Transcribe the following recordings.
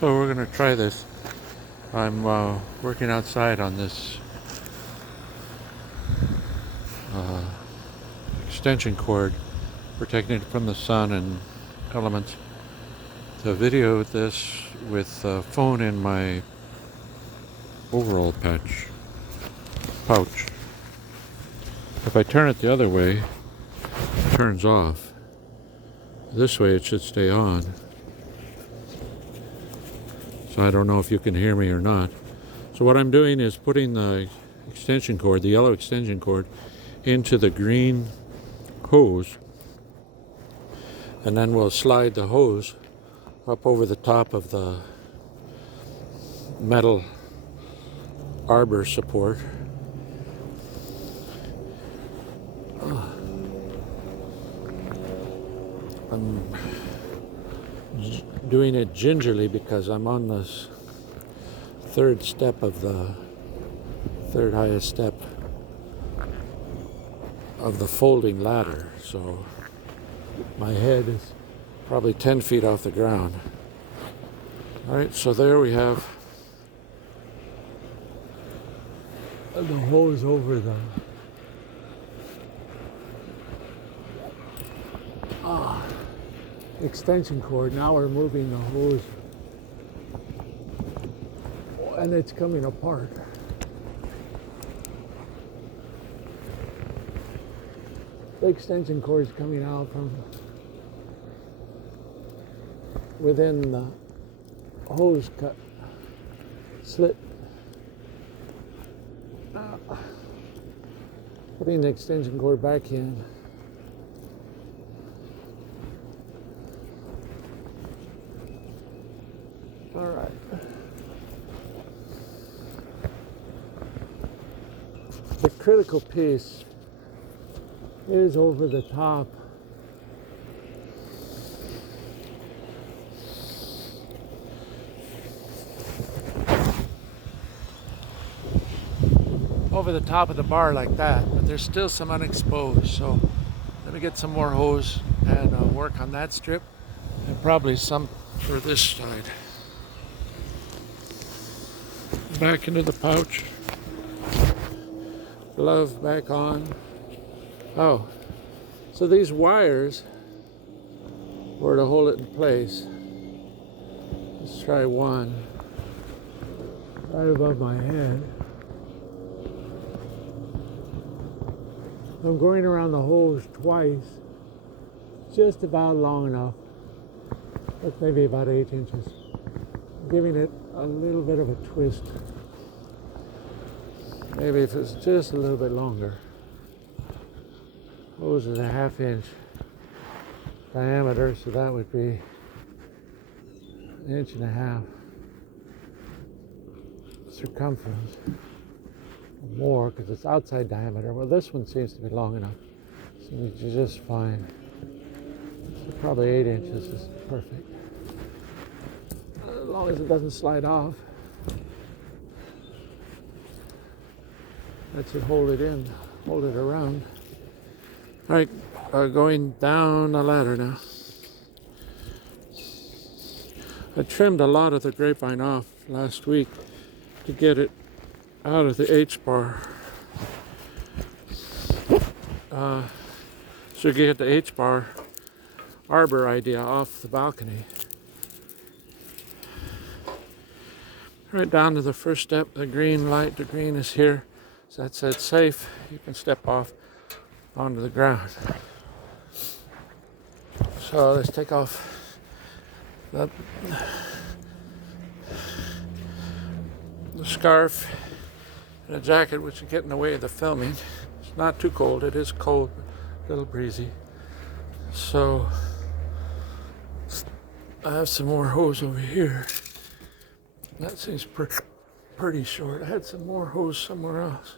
So we're going to try this. I'm working outside on this extension cord, protecting it from the sun and elements. To video this with a phone in my overall pouch. If I turn it the other way, it turns off. This way it should stay on. So I don't know if you can hear me or not. So what I'm doing is putting the extension cord, the yellow extension cord, into the green hose, and then we'll slide the hose up over the top of the metal Arbor support. I'm doing it gingerly because I'm on this third step of the third highest step of the folding ladder, so my head is probably 10 feet off the ground. All right, so there we have the hose over the extension cord. Now we're moving the hose and it's coming apart. The extension cord is coming out from within the hose cut slit. Putting the extension cord back in. All right. The critical piece is over the top of the bar like that, but there's still some unexposed, so let me get some more hose and work on that strip, and probably some for this side. Back into the pouch, glove back on. Oh, so these wires were to hold it in place. Let's try one right above my head. I'm going around the hose twice, just about long enough. That's maybe about 8 inches. Giving it a little bit of a twist. Maybe if it's just a little bit longer. Hose is a 1/2 inch diameter, so that would be 1.5 inches circumference. More because it's outside diameter. Well, this one seems to be long enough. Seems just fine. So probably 8 inches is perfect. As long as it doesn't slide off. That should hold it in, hold it around. All right, going down the ladder now. I trimmed a lot of the grapevine off last week to get it out of the H-bar. So you get the H-bar Arbor idea off the balcony. Right down to the first step, the green light, the green is here. So that said safe, you can step off onto the ground. So let's take off the scarf and a jacket, which is getting in the way of the filming. It's not too cold. It is cold, but a little breezy. So I have some more hose over here. That seems pretty short. I had some more hose somewhere else.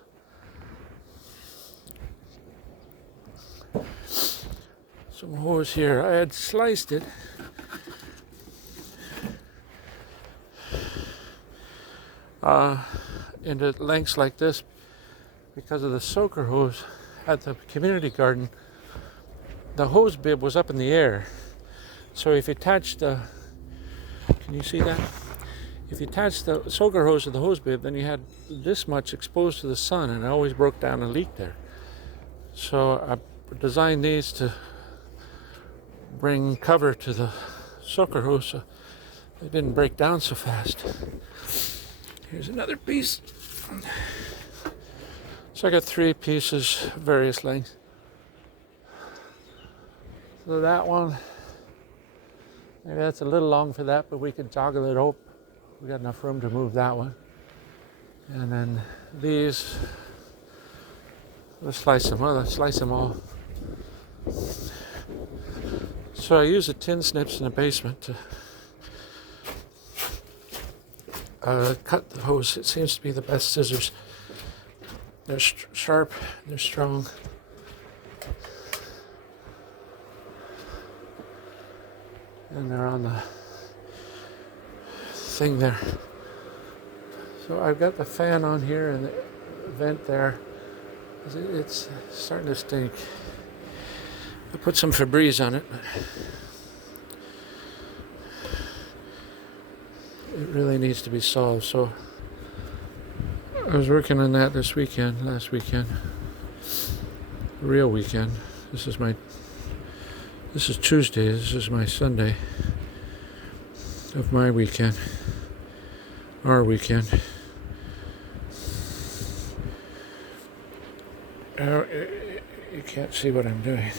Some hose here. I had sliced it. Into lengths like this because of the soaker hose at the community garden. The hose bib was up in the air, so if you attach the, can you see that? if you attached the soaker hose to the hose bib, then you had this much exposed to the sun, and it always broke down a leak there. So I designed these to bring cover to the soaker hose so they didn't break down so fast. Here's another piece. So I got 3 pieces, various lengths. So that one, maybe that's a little long for that, but we can toggle it up. We got enough room to move that one. And then these, let's slice them all. So I use the tin snips in the basement to cut the hose. It seems to be the best scissors. They're sharp, they're strong. And they're on the thing there. So I've got the fan on here and the vent there. It's starting to stink. I put some Febreze on it, but it really needs to be solved. So I was working on that last weekend, real weekend. This is Tuesday, this is my Sunday of my weekend, our weekend. You can't see what I'm doing.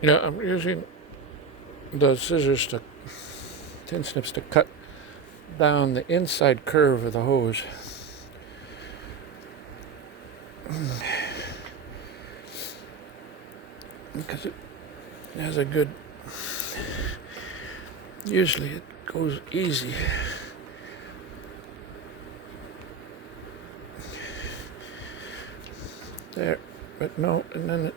Yeah, I'm using the scissors tin snips to cut down the inside curve of the hose. Because it has a good, usually it goes easy. There, but no, and then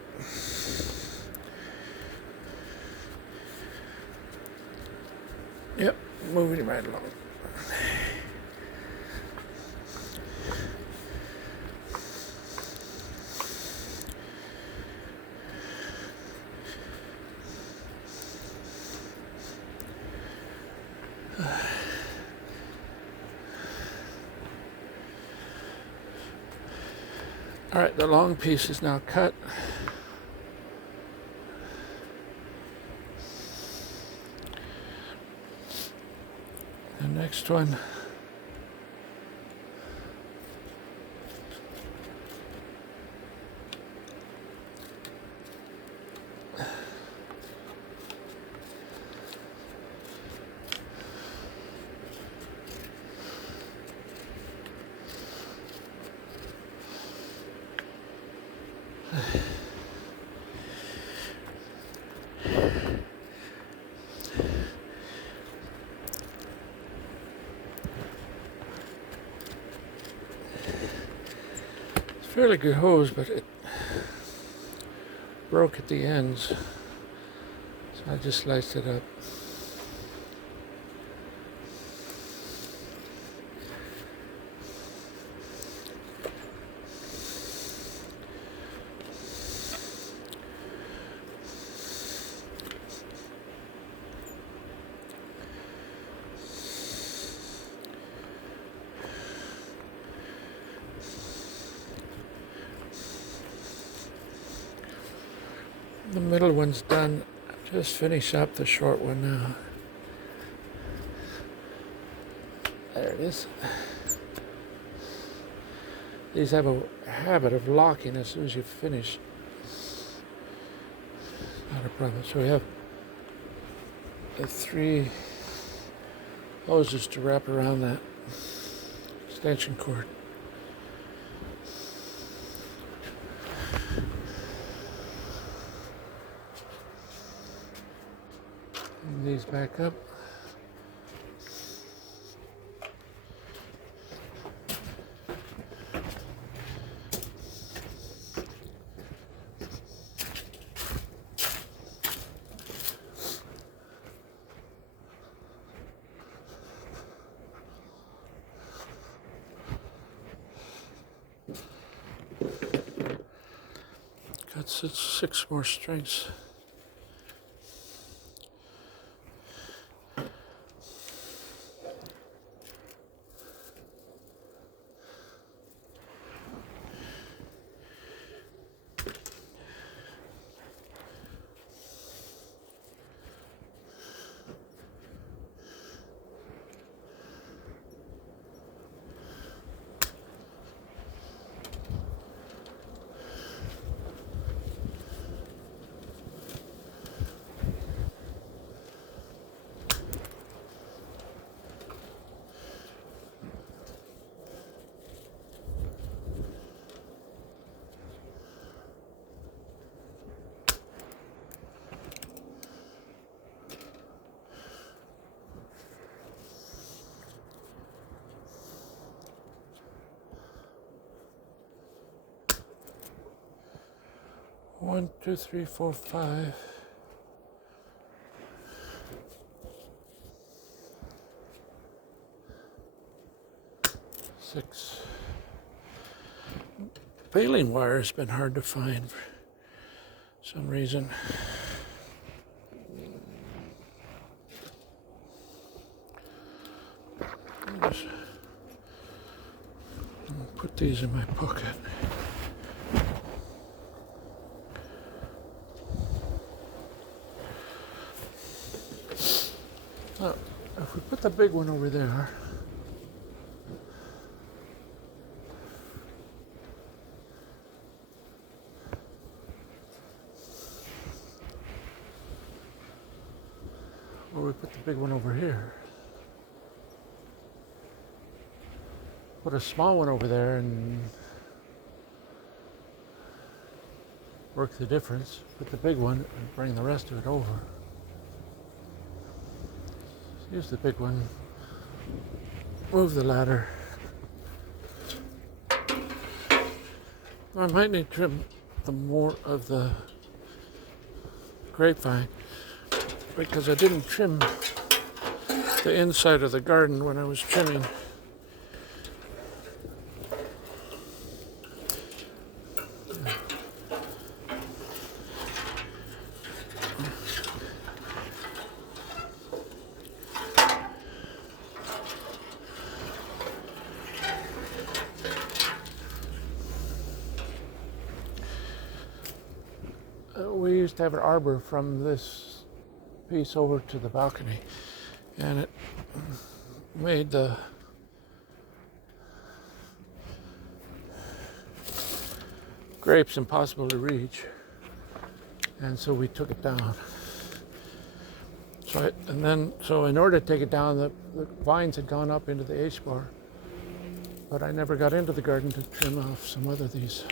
yep, moving right along. All right, the long piece is now cut. The next one. Fairly good hose, but it broke at the ends, so I just sliced it up. The middle one's done. Just finish up the short one now. There it is. These have a habit of locking as soon as you finish. Not a problem. So we have the 3 hoses to wrap around that extension cord. These back up. Got 6 more strings. 1, 2, 3, 4, 5. 6. Baling wire has been hard to find for some reason. I'll put these in my pocket. Now, if we put the big one over there, or we put the big one over here, put a small one over there and work the difference, put the big one and bring the rest of it over. Use the big one, move the ladder. I might need to trim the more of the grapevine because I didn't trim the inside of the garden when I was trimming. We used to have an arbor from this piece over to the balcony, and it made the grapes impossible to reach, and so we took it down. So in order to take it down, the vines had gone up into the Arbor, but I never got into the garden to trim off some other of these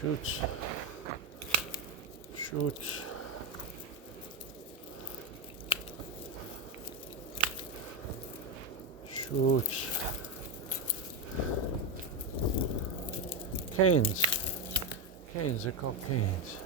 shoots. Canes, they're called canes.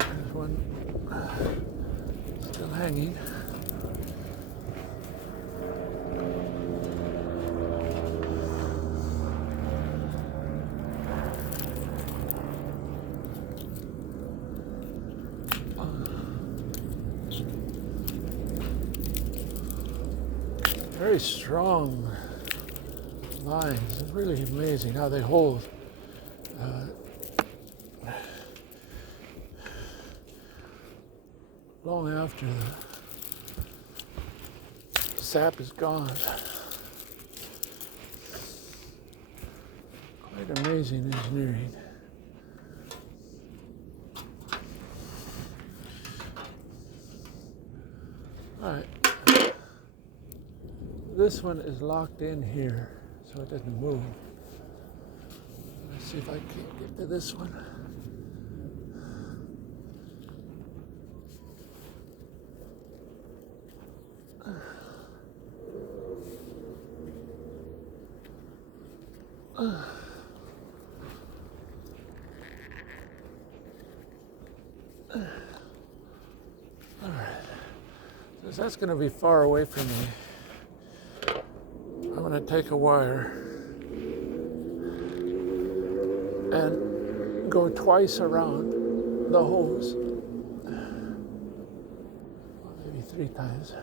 There's one still hanging. Very strong lines. It's really amazing how they hold. Long after the sap is gone. Quite amazing engineering. All right. This one is locked in here, so it doesn't move. Let's see if I can get to this one. because that's going to be far away from me. I'm going to take a wire and go twice around the hose, well, maybe 3 times. I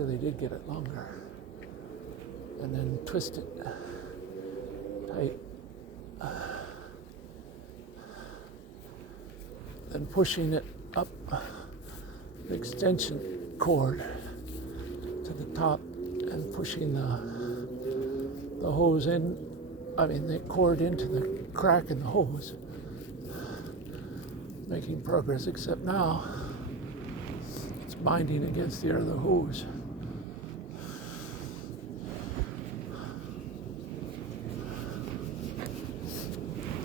really did get it longer, and then twist it tight, then pushing it up the extension cord to the top and pushing the hose in, the cord into the crack in the hose, making progress, except now it's binding against the other hose.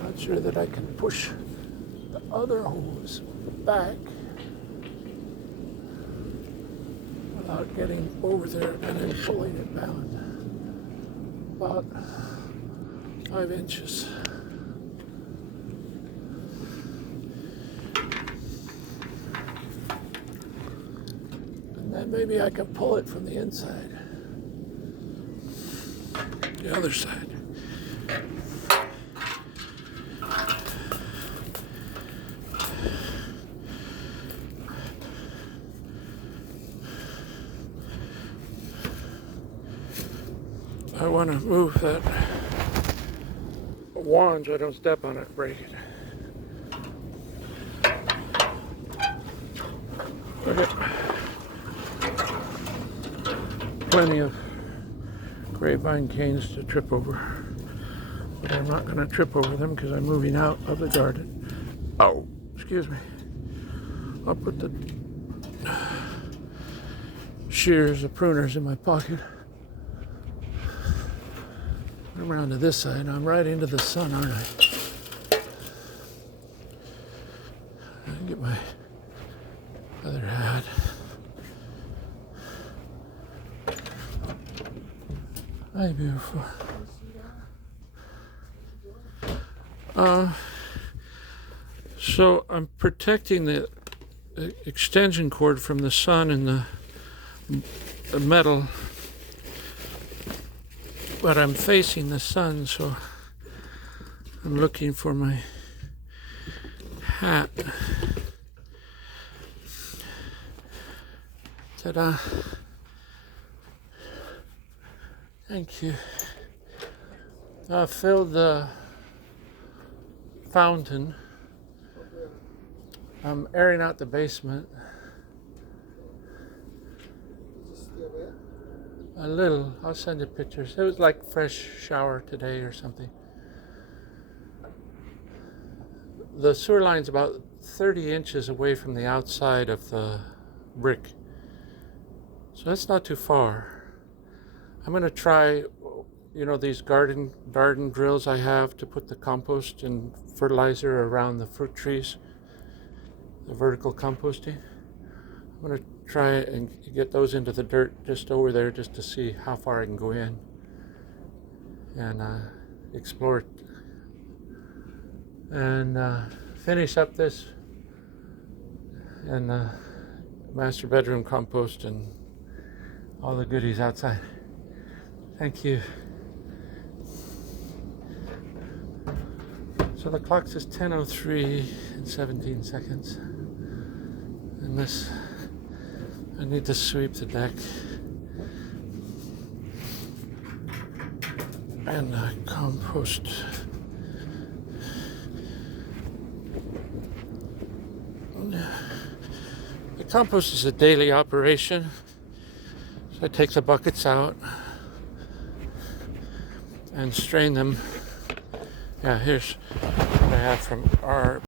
Not sure that I can push the other hose back without getting over there and then pulling it down about 5 inches. And then maybe I can pull it from the inside, the other side. I want to move that wand so I don't step on it, break it. Okay. Plenty of grapevine canes to trip over, but I'm not going to trip over them because I'm moving out of the garden. Oh, excuse me. I'll put the shears, the pruners in my pocket. I'm around to this side. I'm right into the sun, aren't I? I'll get my other hat. Hi, beautiful. So I'm protecting the extension cord from the sun and the metal, but I'm facing the sun, so I'm looking for my hat. Ta-da. Thank you. I filled the fountain. I'm airing out the basement. A little. I'll send you pictures. It was like fresh shower today or something. The sewer line's about 30 inches away from the outside of the brick, so that's not too far. I'm going to try, these garden drills I have to put the compost and fertilizer around the fruit trees, the vertical composting. I'm going to try and get those into the dirt just over there just to see how far I can go in and explore it and finish up this and master bedroom compost and all the goodies outside. Thank you. So the clock says 10:03 and 17 seconds. And this, I need to sweep the deck and compost. The compost is a daily operation. So I take the buckets out and strain them. Yeah, here's what I have from Arbor.